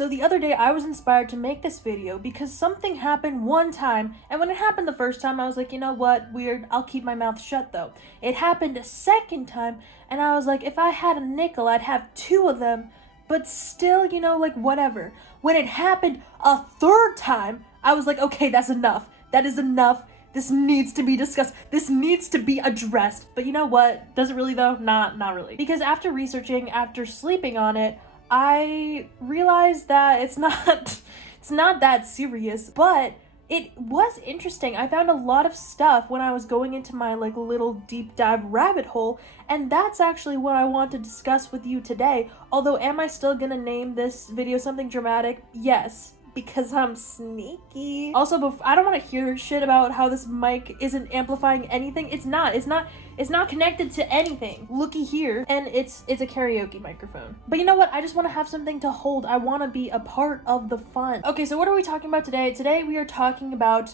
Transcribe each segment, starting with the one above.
So the other day I was inspired to make this video because something happened one time, and when it happened the first time I was like, you know what, weird, I'll keep my mouth shut though. It happened a second time and I was like, if I had a nickel I'd have two of them, but still, you know, like whatever. When it happened a third time, I was like, okay, that's enough. That is enough. This needs to be discussed. This needs to be addressed. But you know what? Does it really though? Not really. Because after researching, after sleeping on it, I realized that it's not that serious, but it was interesting. I found a lot of stuff when I was going into my like little deep dive rabbit hole, and that's actually what I want to discuss with you today. Although, am I still gonna name this video something dramatic? Yes. Because I'm sneaky. Also, I don't want to hear shit about how this mic isn't amplifying anything. It's not connected to anything. Looky here, and it's a karaoke microphone. But you know what? I just want to have something to hold. I want to be a part of the fun. Okay, so what are we talking about today? Today we are talking about,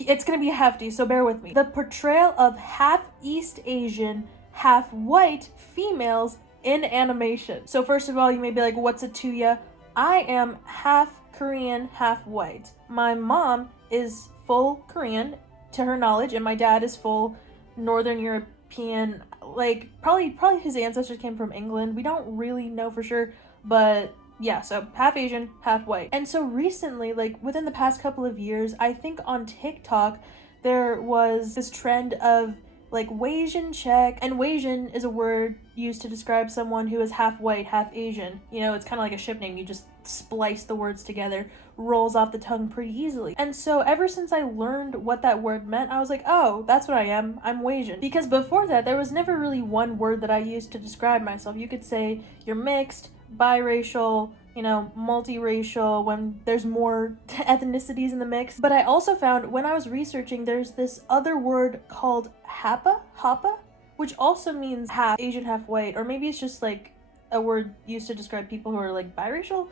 it's gonna be hefty, so bear with me. The portrayal of half East Asian, half white females in animation. So first of all, you may be like, what's a tuya? I am half Korean, half white. My mom is full Korean, to her knowledge, and my dad is full Northern European. Like, probably his ancestors came from England. We don't really know for sure, but yeah, so half Asian, half white. And so recently, like within the past couple of years, I think on TikTok, there was this trend of like Wasian check, and Wasian is a word used to describe someone who is half white, half Asian. You know, it's kind of like a ship name. You just splice the words together, rolls off the tongue pretty easily. And so ever since I learned what that word meant, I was like, oh, that's what I am. I'm Wasian. Because before that, there was never really one word that I used to describe myself. You could say you're mixed, biracial, you know, multiracial, when there's more ethnicities in the mix. But I also found when I was researching, there's this other word called hapa, which also means half Asian, half white, or maybe it's just like a word used to describe people who are like biracial.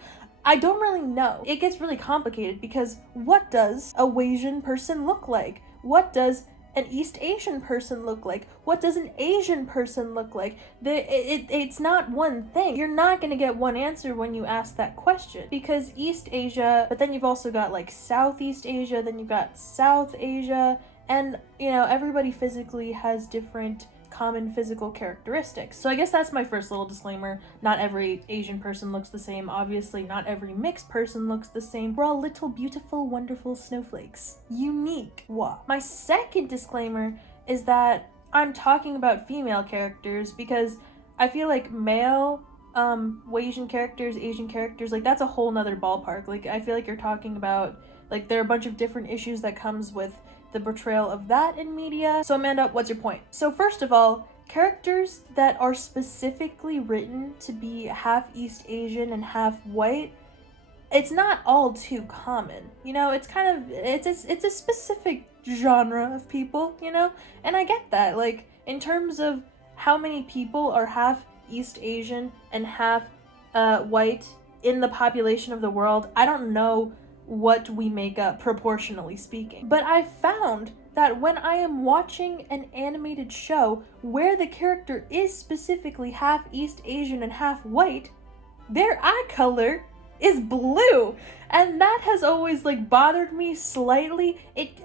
I don't really know. It gets really complicated because what does a Wasian person look like? What does an East Asian person look like? What does an Asian person look like? It's not one thing. You're not gonna get one answer when you ask that question, because East Asia, but then you've also got like Southeast Asia, then you've got South Asia, and you know, everybody physically has different common physical characteristics. So I guess that's my first little disclaimer. Not every Asian person looks the same. Obviously, not every mixed person looks the same. We're all little, beautiful, wonderful snowflakes. Unique. Wow. My second disclaimer is that I'm talking about female characters because I feel like male Asian characters, like that's a whole nother ballpark. Like I feel like you're talking about, like there are a bunch of different issues that comes with the portrayal of that in media. So Amanda, what's your point? So first of all, characters that are specifically written to be half East Asian and half white, it's not all too common. You know, it's kind of, it's a specific genre of people, you know? And I get that. Like, in terms of how many people are half East Asian and half white in the population of the world, I don't know what we make up proportionally speaking. But I found that when I am watching an animated show where the character is specifically half East Asian and half white, their eye color is blue. And that has always like bothered me slightly.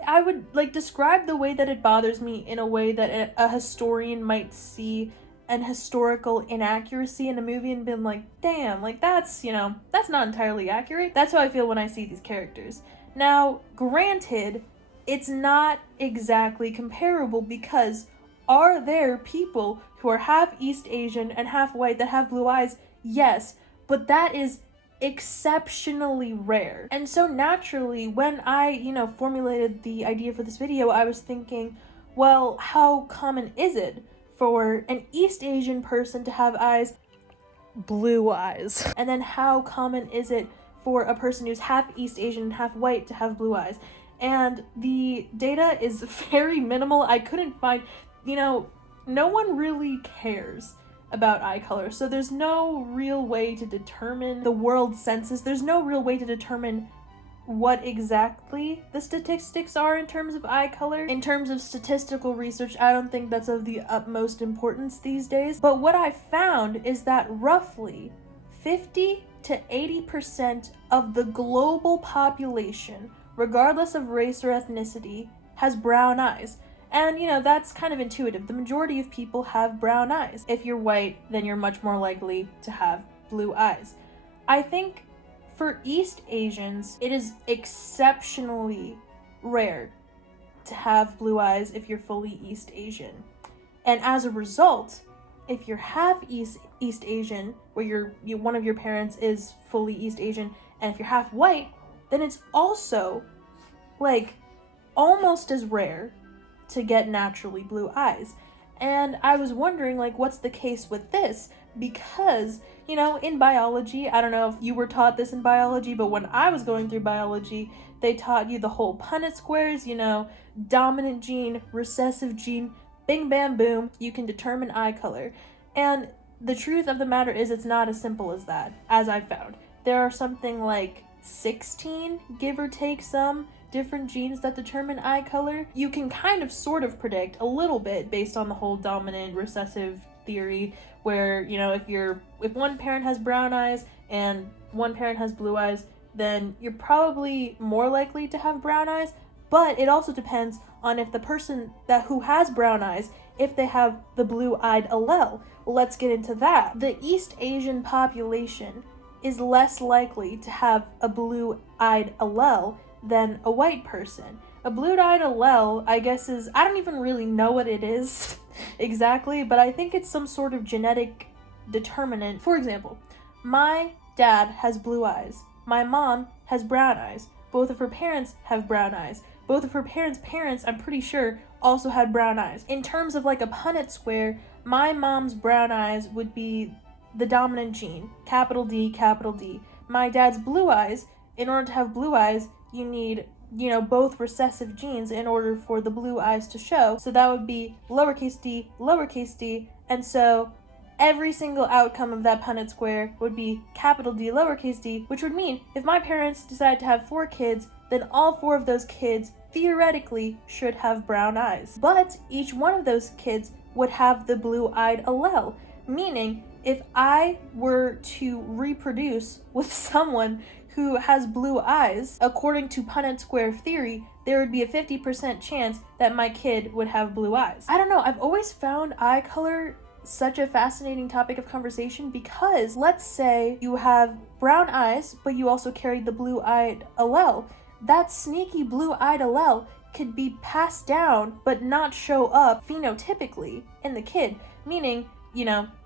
I would like describe the way that it bothers me in a way that a historian might see an historical inaccuracy in a movie and been like, damn, like that's, you know, that's not entirely accurate. That's how I feel when I see these characters. Now, granted, it's not exactly comparable because are there people who are half East Asian and half white that have blue eyes? Yes, but that is exceptionally rare. And so naturally, when I, you know, formulated the idea for this video, I was thinking, well, how common is it for an East Asian person to have blue eyes? And then how common is it for a person who's half East Asian and half white to have blue eyes? And the data is very minimal. I couldn't find, you know, no one really cares about eye color. So there's no real way to determine the world census. There's no real way to determine what exactly the statistics are in terms of eye color. In terms of statistical research, I don't think that's of the utmost importance these days. But what I found is that roughly 50 to 80% of the global population, regardless of race or ethnicity, has brown eyes. And, that's kind of intuitive. The majority of people have brown eyes. If you're white, then you're much more likely to have blue eyes. I think for East Asians, it is exceptionally rare to have blue eyes if you're fully East Asian. And as a result, if you're half East Asian, where one of your parents is fully East Asian, and if you're half white, then it's also almost as rare to get naturally blue eyes. And I was wondering, what's the case with this? Because, in biology, I don't know if you were taught this in biology, but when I was going through biology, they taught you the whole Punnett squares, dominant gene, recessive gene, bing, bam, boom, you can determine eye color. And the truth of the matter is it's not as simple as that, as I found. There are something like 16, give or take some, different genes that determine eye color. You can kind of sort of predict a little bit based on the whole dominant recessive theory, where, if one parent has brown eyes and one parent has blue eyes, then you're probably more likely to have brown eyes. But it also depends on if the person who has brown eyes, if they have the blue-eyed allele. Let's get into that. The East Asian population is less likely to have a blue-eyed allele than a white person. A blue-eyed allele, I guess, I don't even really know what it is exactly, but I think it's some sort of genetic determinant. For example, my dad has blue eyes. My mom has brown eyes. Both of her parents have brown eyes. Both of her parents' I'm pretty sure, also had brown eyes. In terms of a Punnett square, my mom's brown eyes would be the dominant gene, capital D, capital D. My dad's blue eyes, in order to have blue eyes, you need, both recessive genes in order for the blue eyes to show. So that would be lowercase d, and so every single outcome of that Punnett square would be capital D, lowercase d, which would mean if my parents decided to have 4 kids, then all 4 of those kids theoretically should have brown eyes. But each one of those kids would have the blue-eyed allele, meaning if I were to reproduce with someone who has blue eyes, according to Punnett square theory, there would be a 50% chance that my kid would have blue eyes. I don't know, I've always found eye color such a fascinating topic of conversation because let's say you have brown eyes, but you also carry the blue-eyed allele. That sneaky blue-eyed allele could be passed down but not show up phenotypically in the kid, meaning,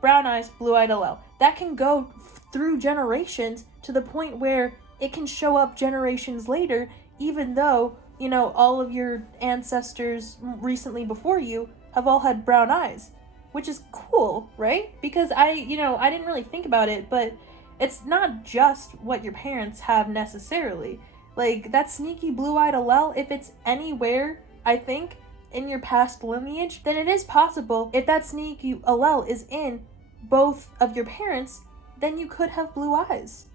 brown eyes, blue-eyed allele. That can go through generations to the point where it can show up generations later, even though, all of your ancestors recently before you have all had brown eyes, which is cool, right? Because I didn't really think about it, but it's not just what your parents have necessarily. That sneaky blue-eyed allele, if it's anywhere, I think, in your past lineage, then it is possible if that sneaky allele is in both of your parents, then you could have blue eyes.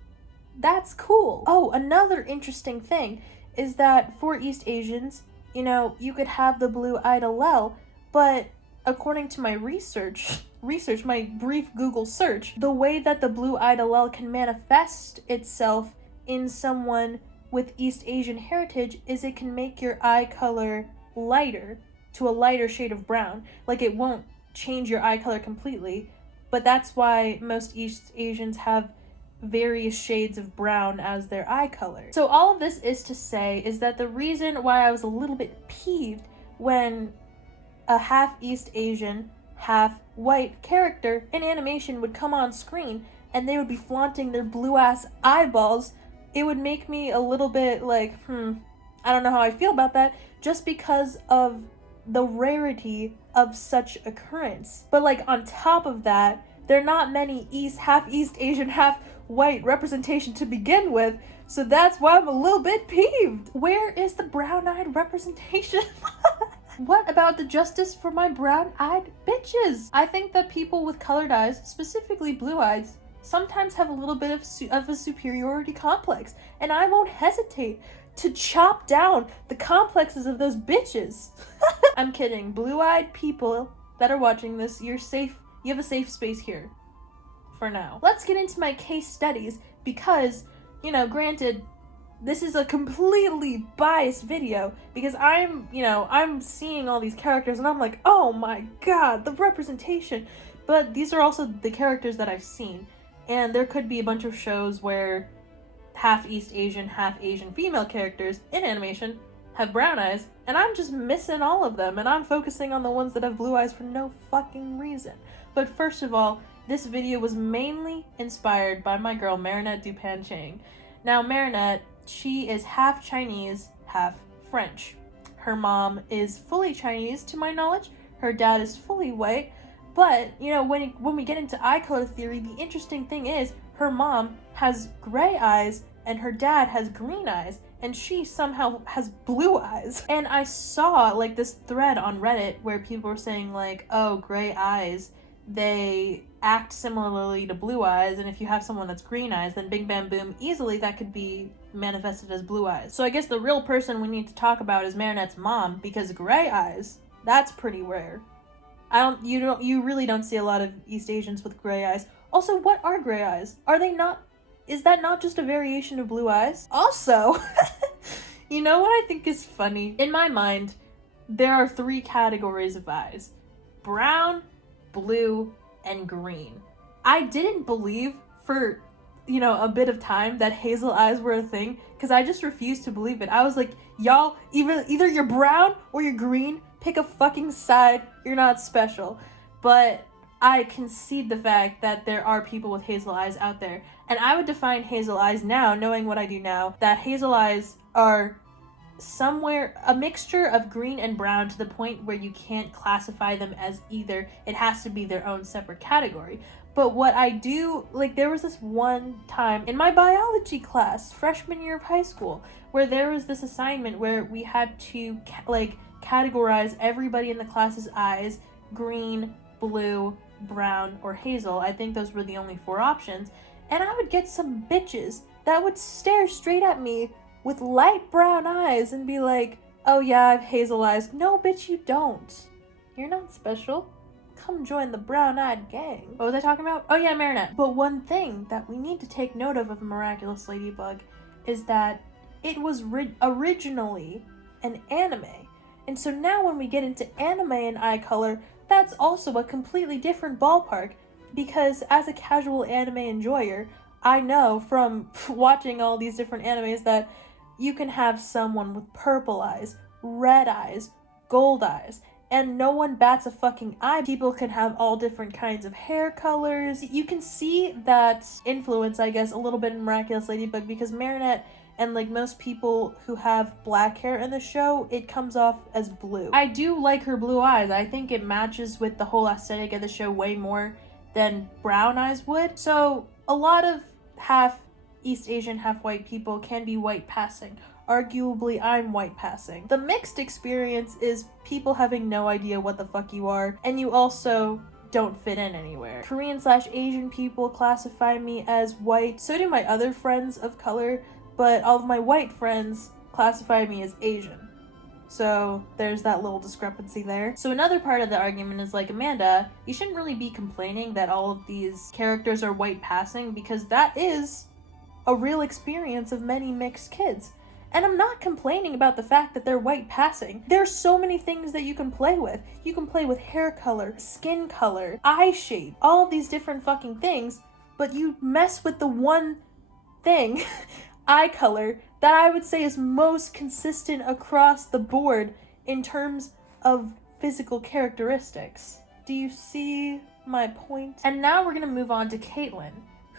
That's cool. Oh, another interesting thing is that for East Asians, you could have the blue-eyed allele, but according to my research, my brief Google search, the way that the blue-eyed allele can manifest itself in someone with East Asian heritage is it can make your eye color lighter, to a lighter shade of brown. It won't change your eye color completely, but that's why most East Asians have various shades of brown as their eye color. So all of this is to say is that the reason why I was a little bit peeved when a half East Asian, half white character in animation would come on screen and they would be flaunting their blue-ass eyeballs, it would make me a little bit I don't know how I feel about that, just because of the rarity of such occurrence. But on top of that, there are not many half East Asian, half white representation to begin with, so that's why I'm a little bit peeved. Where is the brown-eyed representation? What about the justice for my brown-eyed bitches? I think that people with colored eyes, specifically blue eyes, sometimes have a little bit of a superiority complex, and I won't hesitate to chop down the complexes of those bitches. I'm kidding. Blue-eyed people that are watching this, you're safe. You have a safe space here. For now. Let's get into my case studies, because, you know, granted, this is a completely biased video because I'm seeing all these characters and I'm like, oh my god, the representation. But these are also the characters that I've seen. And there could be a bunch of shows where half East Asian, half Asian female characters in animation have brown eyes, and I'm just missing all of them, and I'm focusing on the ones that have blue eyes for no fucking reason. But first of all, this video was mainly inspired by my girl Marinette Dupan Chang. Now Marinette, she is half Chinese, half French. Her mom is fully Chinese to my knowledge, her dad is fully white, but, you know, when we get into eye color theory, the interesting thing is her mom has gray eyes and her dad has green eyes, and she somehow has blue eyes. And I saw like this thread on Reddit where people were saying like, oh, gray eyes, they act similarly to blue eyes, and if you have someone that's green eyes, then bing bam boom, easily that could be manifested as blue eyes. So I guess the real person we need to talk about is Marinette's mom, because gray eyes, that's pretty rare. You really don't see a lot of East Asians with gray eyes. Also, what are gray eyes? Is that not just a variation of blue eyes? Also, you know what I think is funny? In my mind, there are 3 categories of eyes: brown, blue, and green. I didn't believe for, you know, a bit of time that hazel eyes were a thing, because I just refused to believe it. I was like, y'all, either you're brown or you're green, pick a fucking side, you're not special. But I concede the fact that there are people with hazel eyes out there. And I would define hazel eyes now, knowing what I do now, that hazel eyes are somewhere a mixture of green and brown to the point where you can't classify them as either. It has to be their own separate category. But what I do, like, there was this one time in my biology class, freshman year of high school, where there was this assignment where we had to categorize everybody in the class's eyes: green, blue, brown, or hazel. I think those were the only 4 options. And I would get some bitches that would stare straight at me with light brown eyes and be like, oh yeah, I have hazel eyes. No, bitch, you don't. You're not special. Come join the brown-eyed gang. What was I talking about? Oh yeah, Marinette. But one thing that we need to take note of Miraculous Ladybug is that it was originally an anime. And so now when we get into anime and eye color, that's also a completely different ballpark, because as a casual anime enjoyer, I know from watching all these different animes that you can have someone with purple eyes, red eyes, gold eyes, and no one bats a fucking eye. People can have all different kinds of hair colors. You can see that influence, I guess, a little bit in Miraculous Ladybug, because Marinette and like most people who have black hair in the show, it comes off as blue. I do like her blue eyes. I think it matches with the whole aesthetic of the show way more than brown eyes would. So a lot of half East Asian, half white people can be white passing. Arguably, I'm white passing. The mixed experience is people having no idea what the fuck you are, and you also don't fit in anywhere. Korean/Asian people classify me as white. So do my other friends of color, but all of my white friends classify me as Asian. So there's that little discrepancy there. So another part of the argument is like, Amanda, you shouldn't really be complaining that all of these characters are white passing, because that is a real experience of many mixed kids. And I'm not complaining about the fact that they're white passing. There's so many things that you can play with. You can play with hair color, skin color, eye shape, all of these different fucking things, but you mess with the one thing, eye color, that I would say is most consistent across the board in terms of physical characteristics. Do you see my point? And now we're gonna move on to Caitlin,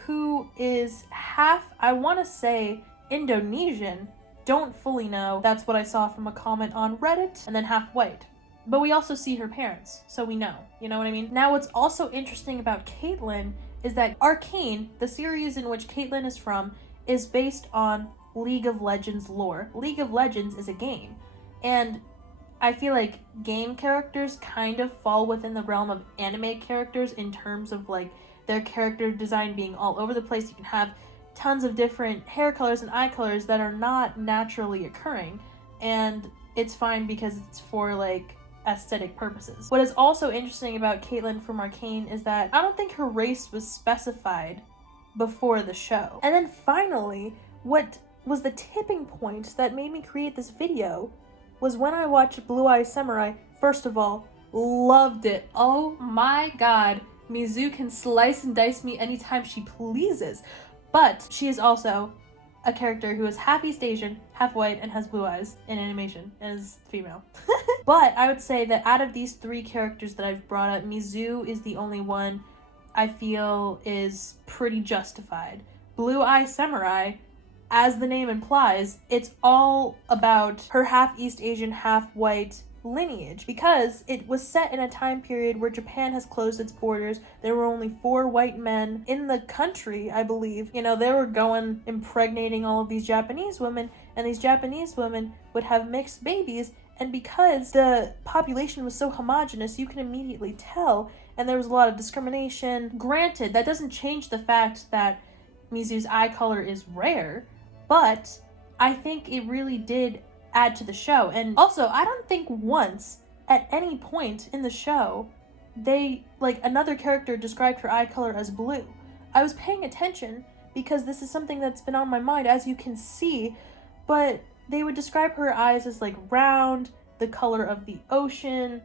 who is half, I wanna say, Indonesian. Don't fully know. That's what I saw from a comment on Reddit. And then half white. But we also see her parents, so we know. You know what I mean? Now, what's also interesting about Caitlin is that Arcane, the series in which Caitlin is from, is based on League of Legends lore. League of Legends is a game. And I feel like game characters kind of fall within the realm of anime characters in terms of like their character design being all over the place. You can have tons of different hair colors and eye colors that are not naturally occurring, and it's fine because it's for like aesthetic purposes. What is also interesting about Caitlin from Arcane is that I don't think her race was specified before the show. And then finally, what was the tipping point that made me create this video was when I watched Blue Eye Samurai. First of all, loved it. Oh my god. Mizu can slice and dice me anytime she pleases. But she is also a character who is half East Asian, half white, and has blue eyes in animation, and is female. But I would say that out of these three characters that I've brought up, Mizu is the only one I feel is pretty justified. Blue Eye Samurai, as the name implies, it's all about her half East Asian, half white lineage, because it was set in a time period where Japan has closed its borders. There were only 4 white men in the country, I believe. You know, they were going impregnating all of these Japanese women, and these Japanese women would have mixed babies, and because the population was so homogenous, you can immediately tell, and there was a lot of discrimination. Granted, that doesn't change the fact that Mizu's eye color is rare, but I think it really did add to the show. And also, I don't think once at any point in the show they, like, another character described her eye color as blue. I was paying attention because this is something that's been on my mind, as you can see, but they would describe her eyes as like round, the color of the ocean,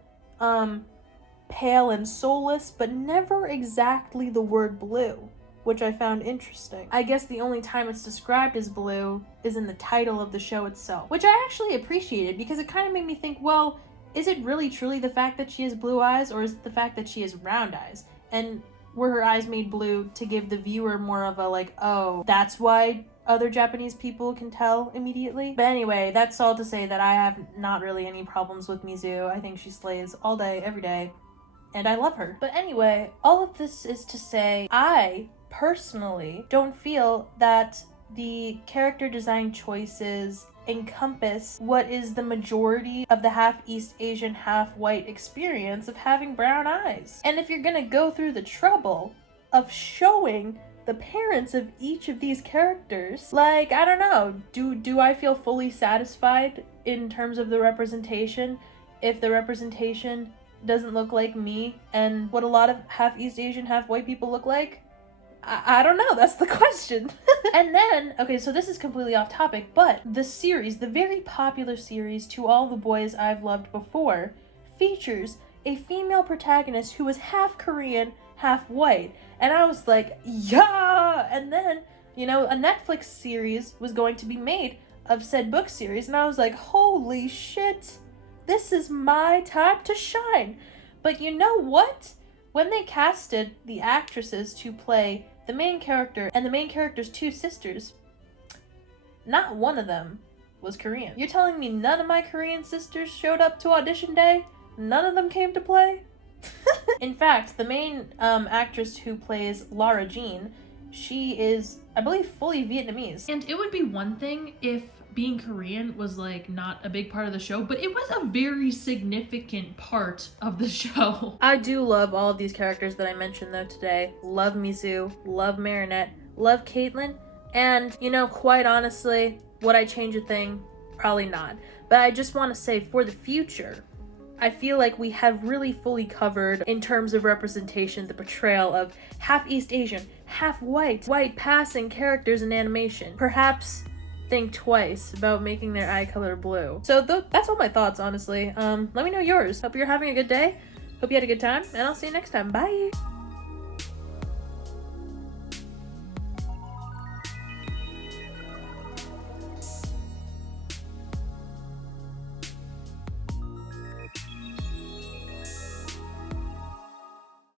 pale and soulless, but never exactly the word blue, which I found interesting. I guess the only time it's described as blue is in the title of the show itself, which I actually appreciated because it kind of made me think, well, is it really truly the fact that she has blue eyes, or is it the fact that she has round eyes? And were her eyes made blue to give the viewer more of a like, oh, that's why other Japanese people can tell immediately? But anyway, that's all to say that I have not really any problems with Mizu. I think she slays all day, every day, and I love her. But anyway, all of this is to say, I personally don't feel that the character design choices encompass what is the majority of the half East Asian, half white experience of having brown eyes. And if you're gonna go through the trouble of showing the parents of each of these characters, like, I don't know, do I feel fully satisfied in terms of the representation if the representation doesn't look like me and what a lot of half East Asian, half white people look like? I don't know, that's the question. And then, okay, so this is completely off topic, but the series, the very popular series To All the Boys I've Loved Before, features a female protagonist who is half Korean, half white. And I was like, yeah! And then, you know, a Netflix series was going to be made of said book series, and I was like, holy shit, this is my time to shine. But you know what? When they casted the actresses to play the main character and the main character's 2 sisters, not one of them was Korean. You're telling me none of my Korean sisters showed up to audition day? None of them came to play? In fact, the main actress who plays Lara Jean, she is, I believe, fully Vietnamese. And it would be one thing if being Korean was like not a big part of the show, but it was a very significant part of the show. I do love all of these characters that I mentioned though today. Love Mizu, love Marinette, love Caitlyn, and, you know, quite honestly, would I change a thing? Probably not. But I just want to say, for the future, I feel like we have really fully covered, in terms of representation, the portrayal of half East Asian, half white passing characters in animation. Perhaps think twice about making their eye color blue. So that's all my thoughts, honestly. Let me know yours. Hope you're having a good day. Hope you had a good time, and I'll see you next time. Bye!